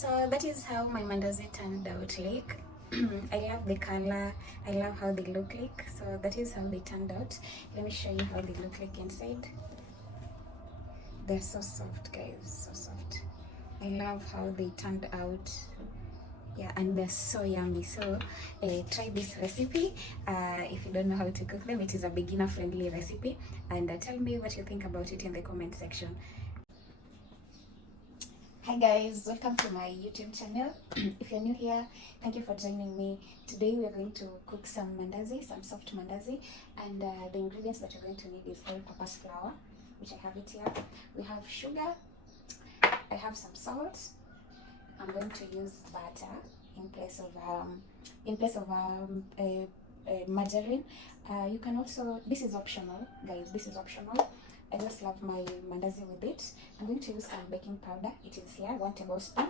So that is how my mandazi turned out like. I love the color, I love how they look like. So that is how they turned out. Let me show you how they look like inside. They're so soft, guys, so soft. I love how they turned out. Yeah, and they're so yummy. So try this recipe. If you don't know how to cook them, it is a beginner friendly recipe. And tell me what you think about it in the comment section. Hi guys, welcome to my YouTube channel. If you're new here, thank you for joining me. Today we are going to cook some mandazi, some soft mandazi, and the ingredients that you're going to need is all-purpose flour, which I have it here. We have sugar, I have some salt. I'm going to use butter in place of margarine. You can also, this is optional, guys. This is optional. I just love my mandazi with it. I'm going to use some baking powder. It is here, 1 tablespoon.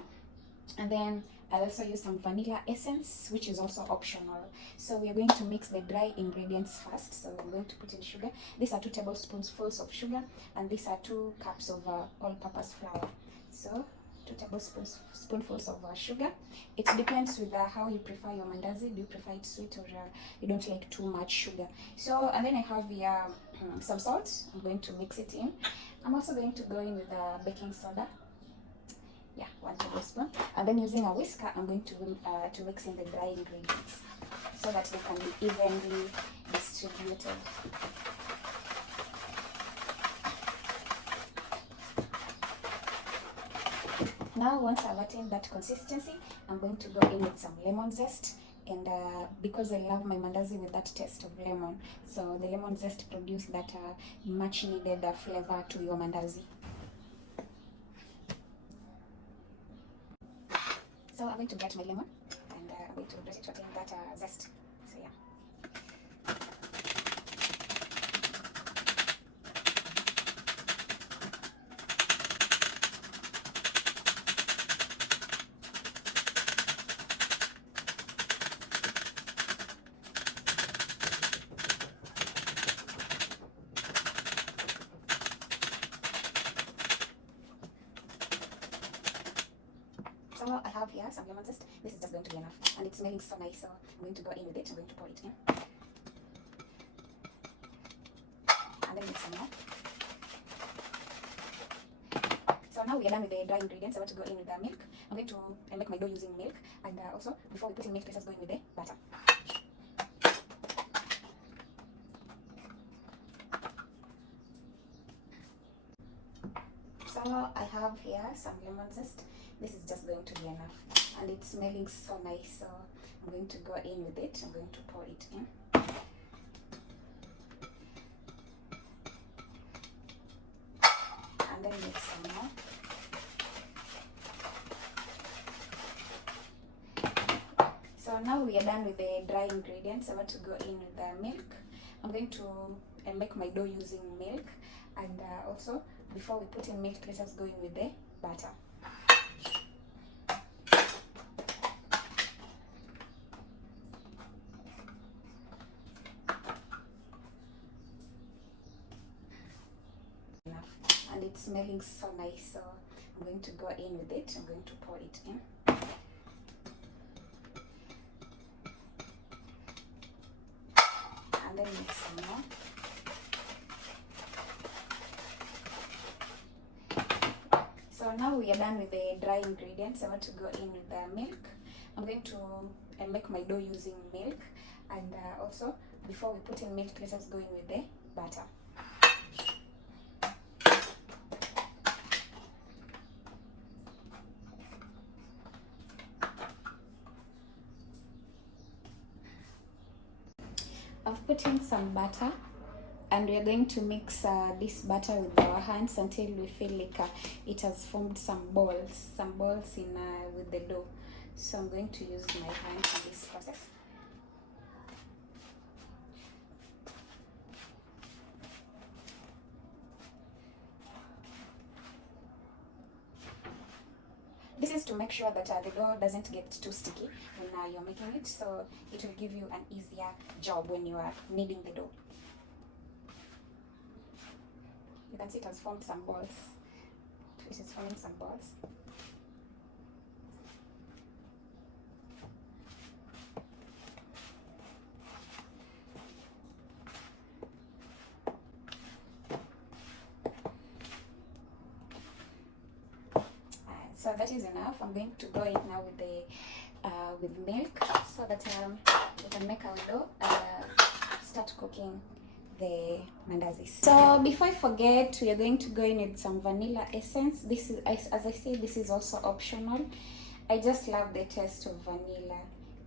And then I'll also use some vanilla essence, which is also optional. So we are going to mix the dry ingredients first. So I'm going to put in sugar. These are 2 tablespoons full of sugar, and these are 2 cups of all-purpose flour. So 2 tablespoonfuls of sugar. It depends with how you prefer your mandazi. Do you prefer it sweet, or you don't like too much sugar? So, and then I have here some salt. I'm going to mix it in. I'm also going to go in with baking soda. Yeah, 1 tablespoon. And then using a whisker, I'm going to mix in the dry ingredients so that they can be evenly distributed. Now, once I've attained that consistency, I'm going to go in with some lemon zest. And because I love my mandazi with that taste of lemon, so the lemon zest produces that much needed flavor to your mandazi. So I'm going to get my lemon, and I'm going to let it retain that zest. So yeah. So I have here some lemon zest. This is just going to be enough, and it's smelling so nice. So I'm going to go in with it. I'm going to pour it in, and then mix some more. So now we are done with the dry ingredients. I want to go in with the milk. I'm going to make my dough using milk, and also before we put in milk, let us go in with the butter. So I have here some lemon zest. This is just going to be enough, and it's smelling so nice. So I'm going to go in with it. I'm going to pour it in. And then mix some more. So now we are done with the dry ingredients. I want to go in with the milk. I'm going to make my dough using milk, and also before we put in milk, let us go in with the butter. And it's smelling so nice, so I'm going to go in with it. I'm going to pour it in. And then mix some more. So now we are done with the dry ingredients. I want to go in with the milk. I'm going to make my dough using milk, and also before we put in milk, let us go in with the butter. I've put in some butter, and we are going to mix this butter with our hands until we feel like it has formed some balls in with the dough. So I'm going to use my hands in this process. This is to make sure that the dough doesn't get too sticky when you're making it, so it will give you an easier job when you are kneading the dough. You can see it has formed some balls. It is forming some balls. So that is enough. I'm going to go in now with the with milk, so that we can make our dough start cooking the mandazi. So before I forget, we are going to go in with some vanilla essence. This is, as I said, this is also optional. I just love the taste of vanilla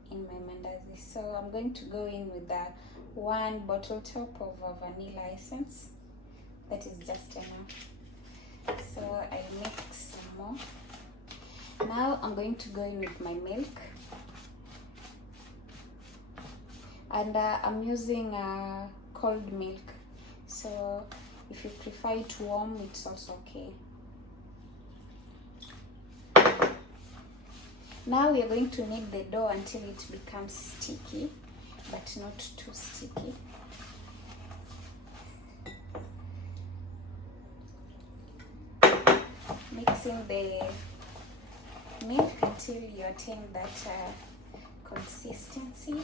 in my mandazi, so I'm going to go in with the 1 bottle top of vanilla essence. That is just enough. So I mix some more. Now I'm going to go in with my milk, and I'm using cold milk, so if you prefer it warm, it's also okay. Now we are going to knead the dough until it becomes sticky, but not too sticky. Mixing the milk until you attain that consistency.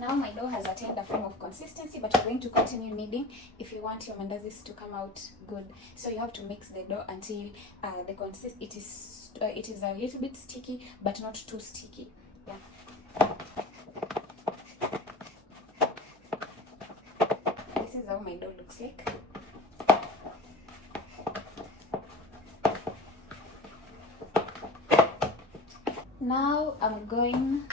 Now my dough has attained a form of consistency, but you're going to continue kneading if you want your mandazis to come out good. So you have to mix the dough until it is a little bit sticky, but not too sticky. Yeah. This is how my dough looks like. Now I'm going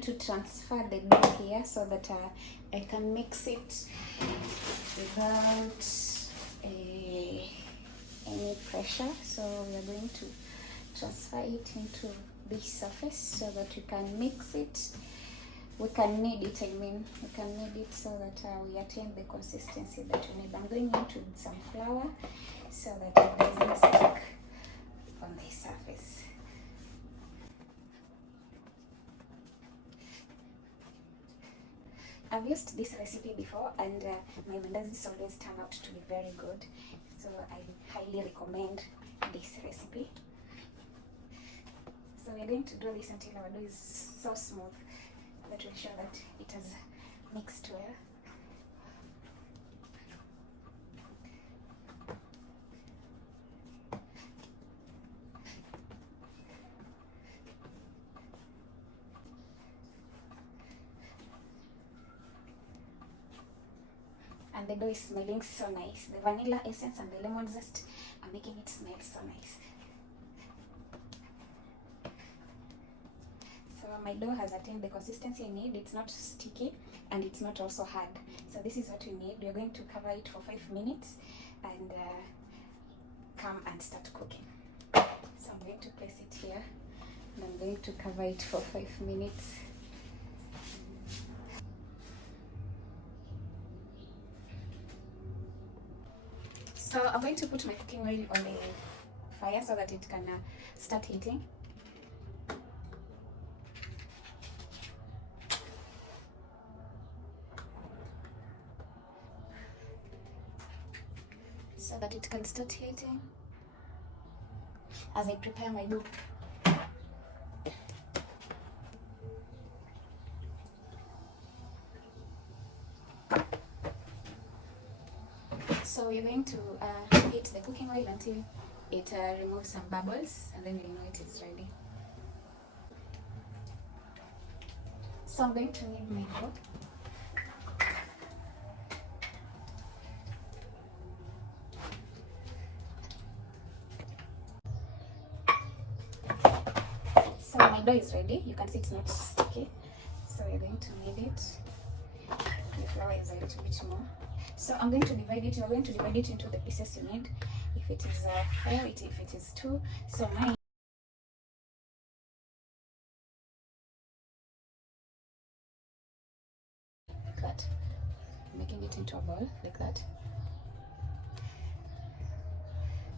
to transfer the dough here so that I can mix it without any pressure. So we are going to transfer it into this surface so that we can mix it. We can knead it, we can knead it so that we attain the consistency that we need. I'm going into some flour so that it doesn't stick on the surface. I've used this recipe before, and my mandazis always turn out to be very good, so I highly recommend this recipe. So we're going to do this until our dough is so smooth that will show that it has mixed well. And the dough is smelling so nice. The vanilla essence and the lemon zest are making it smell so nice. So my dough has attained the consistency I need. It's not sticky and it's not also hard. So this is what we need. We're going to cover it for 5 minutes and come and start cooking. So I'm going to place it here and I'm going to cover it for 5 minutes. So I'm going to put my cooking oil on the fire so that it can start heating. So that it can start heating as I prepare my dough. So you're going to heat the cooking oil until it removes some bubbles, and then you know it is ready. So I'm going to knead my dough. So my dough is ready. You can see it's not sticky. So we're going to knead it. The flour is a little bit more. So I'm going to divide it. You're going to divide it into the pieces you need. If it is 4, if it is 2. So mine. Like that. Making it into a ball like that.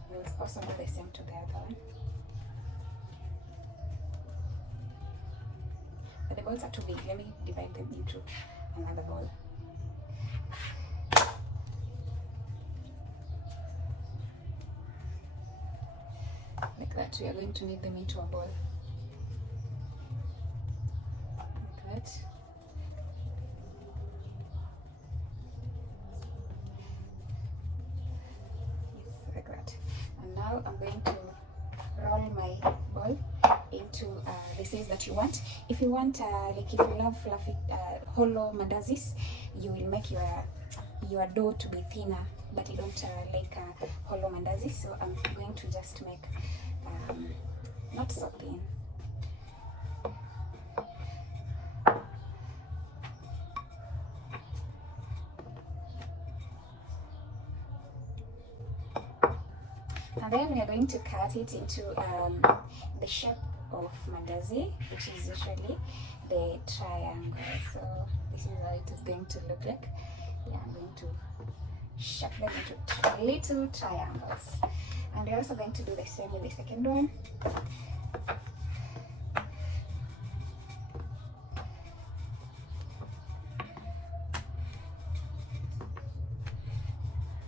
We'll also do the same to the other one. but the balls are too big. Let me divide them into another bowl. Like that. We are going to knead them into a ball. Like that. Yes, like that. And now I'm going to roll my ball into the size that you want. If you want, like if you love fluffy, hollow mandazis, you will make your dough to be thinner, but you don't like hollow mandazi, so I'm going to just make not so thin. And then we are going to cut it into the shape of mandazi, which is usually the triangle. So this is how it is going to look like. Yeah, I'm going to shape them into little triangles. And we're also going to do the same with the second one.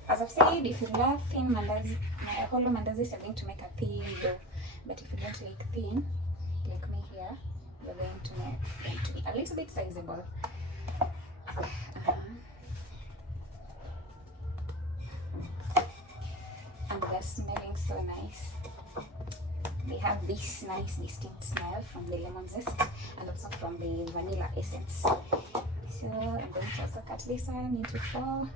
As I've said, if you love thin mandazi, hollow mandazis, you're going to make a thin dough. But if you don't like thin, like me here, you're going to make them to be a little bit sizable. And they're smelling so nice. They have this nice distinct smell from the lemon zest and also from the vanilla essence. So I'm going to also cut this one into 4.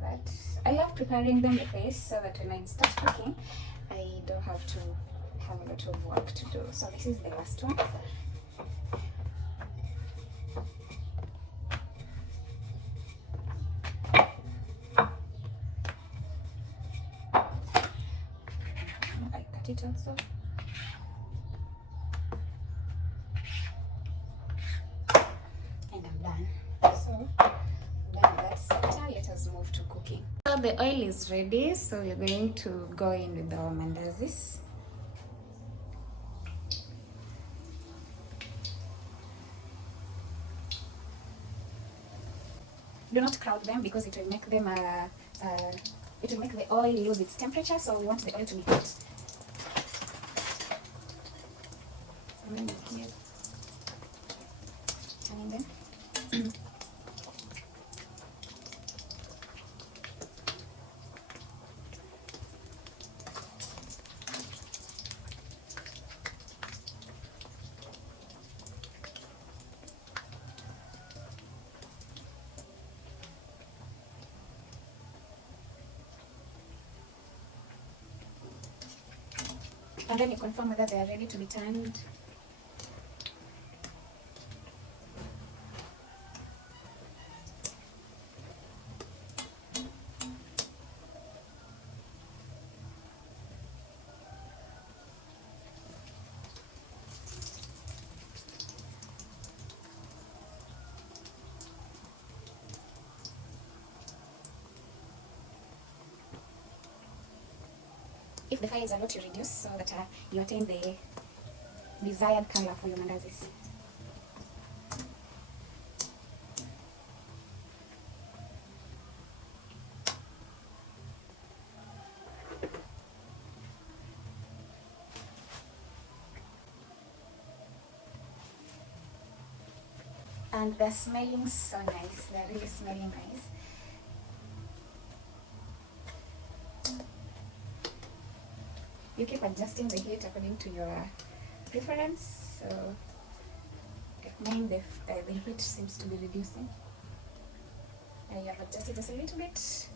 That. I love preparing them like this so that when I start cooking, I don't have to have a lot of work to do. So this is the last one. I cut it also. And I'm done. So that's better. Let us move to cooking. So the oil is ready, so we're going to go in with our mandazis. Do not crowd them because it will make them it will make the oil lose its temperature, so we want the oil to be hot. And then here, turning them. And then you confirm whether they are ready to be turned. If the fire is allowed to reduce so that you attain the desired color for your mandazis. And they're smelling so nice. They're really smelling nice. You keep adjusting the heat according to your preference. So mine, the heat seems to be reducing. You have adjusted just a little bit.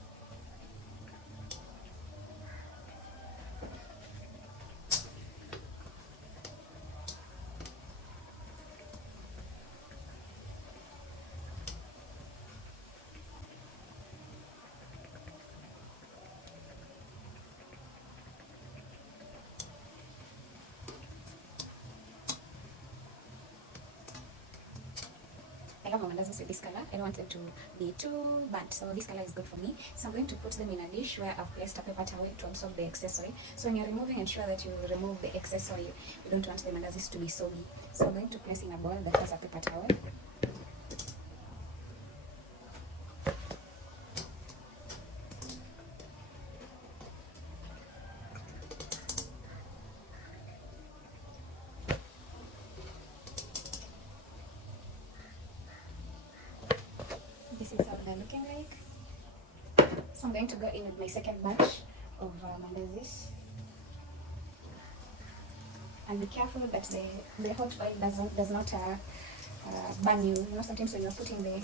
love my mandazis with this color. I don't want them to be too burnt, so this color is good for me. So I'm going to put them in a dish where I've placed a paper towel to absorb the excess oil. So when you're removing, ensure that you remove the excess oil. You don't want the mandazis to be soggy. So I'm going to place in a bowl that has a paper towel. This is how they're looking like. So I'm going to go in with my second batch of mandazis. And be careful that the hot oil does not burn you. You know, sometimes when you're putting the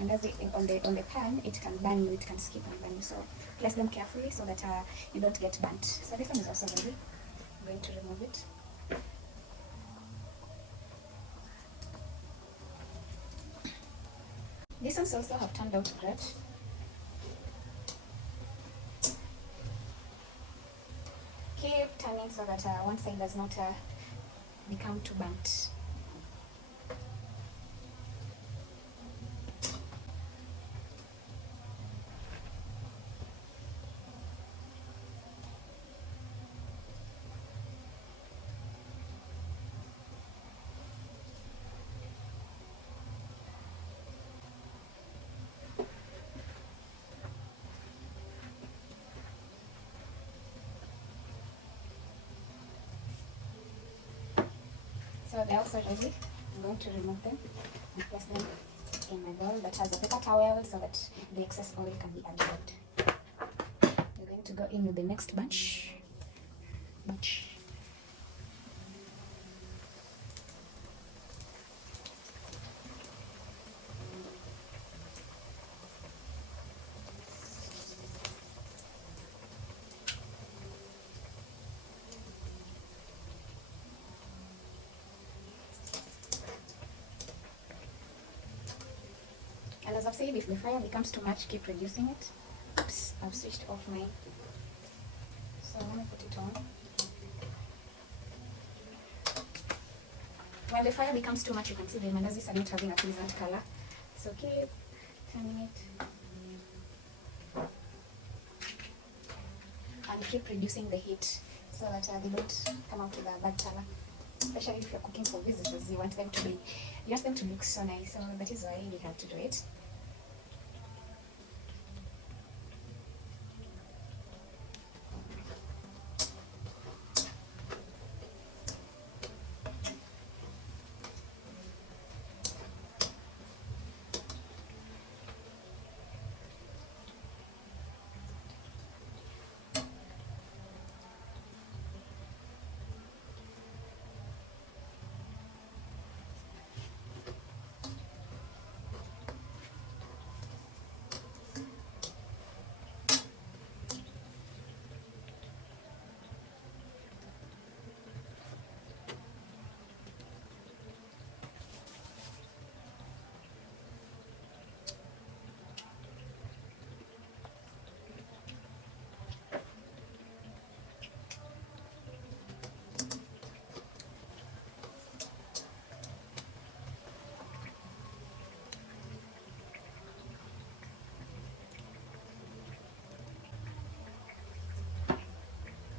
mandazi on the pan, it can burn you, it can skip and burn you. So place them carefully so that you don't get burnt. So this one is also ready. I'm going to remove it. These ones also have turned out great. Keep turning so that one side does not become too burnt. So they're also ready. I'm going to remove them and place them in my bowl that has a paper towel so that the excess oil can be absorbed. We're going to go in with the next batch. And as I've said, if the fire becomes too much, keep reducing it. Oops, I've switched off my. So let me put it on. When the fire becomes too much, you can see the mandazis are not having a pleasant color. So keep turning it. And keep reducing the heat so that they don't come out with a bad color. Especially if you're cooking for visitors, you want them to look so nice. So that is why you have to do it.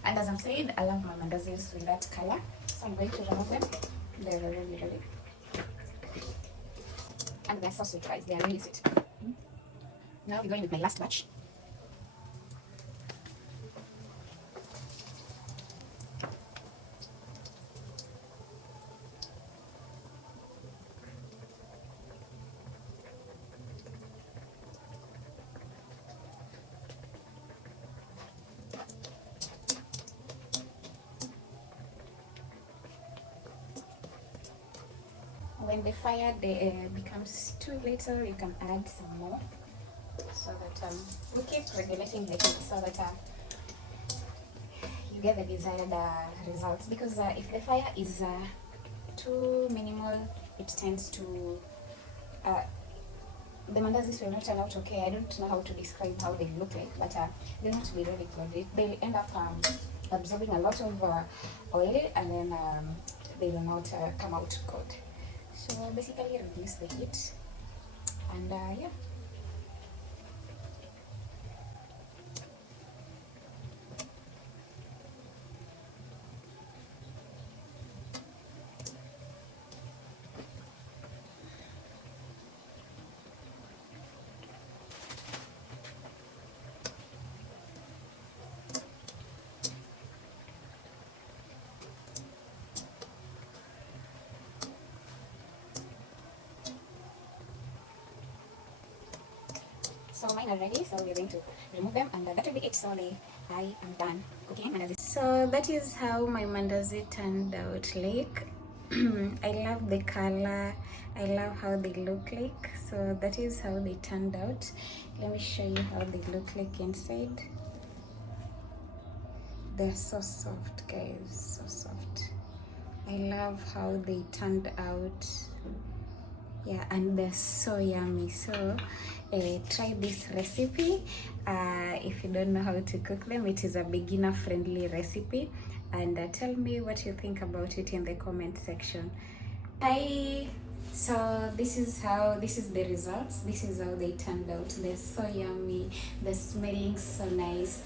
And as I'm saying, I love my mandazis with that color. So I'm going to remove them. They're really ready. And they're so sweet, guys. They are really sweet. Now we're going with my last batch. When the fire becomes too little, you can add some more, so that we keep regulating the heat so that you get the desired results. Because if the fire is too minimal, it tends to the mandazis will not turn out okay. I don't know how to describe how they look like, but they'll not be really good. They'll end up absorbing a lot of oil, and then they will not come out good. So basically reduce the heat, and yeah. So mine are ready, so we're going to remove them, and that will be it. So I am done cooking mandazi. So that is how my mandazi turned out like. I love the color. I love how they look like. So that is how they turned out. Let me show you how they look like inside. They're so soft, guys, so soft. I love how they turned out. Yeah, and they're so yummy. So try this recipe. If you don't know how to cook them, it is a beginner friendly recipe, and tell me what you think about it in the comment section. So this is the results. This is how they turned out. They're so yummy, they're smelling so nice.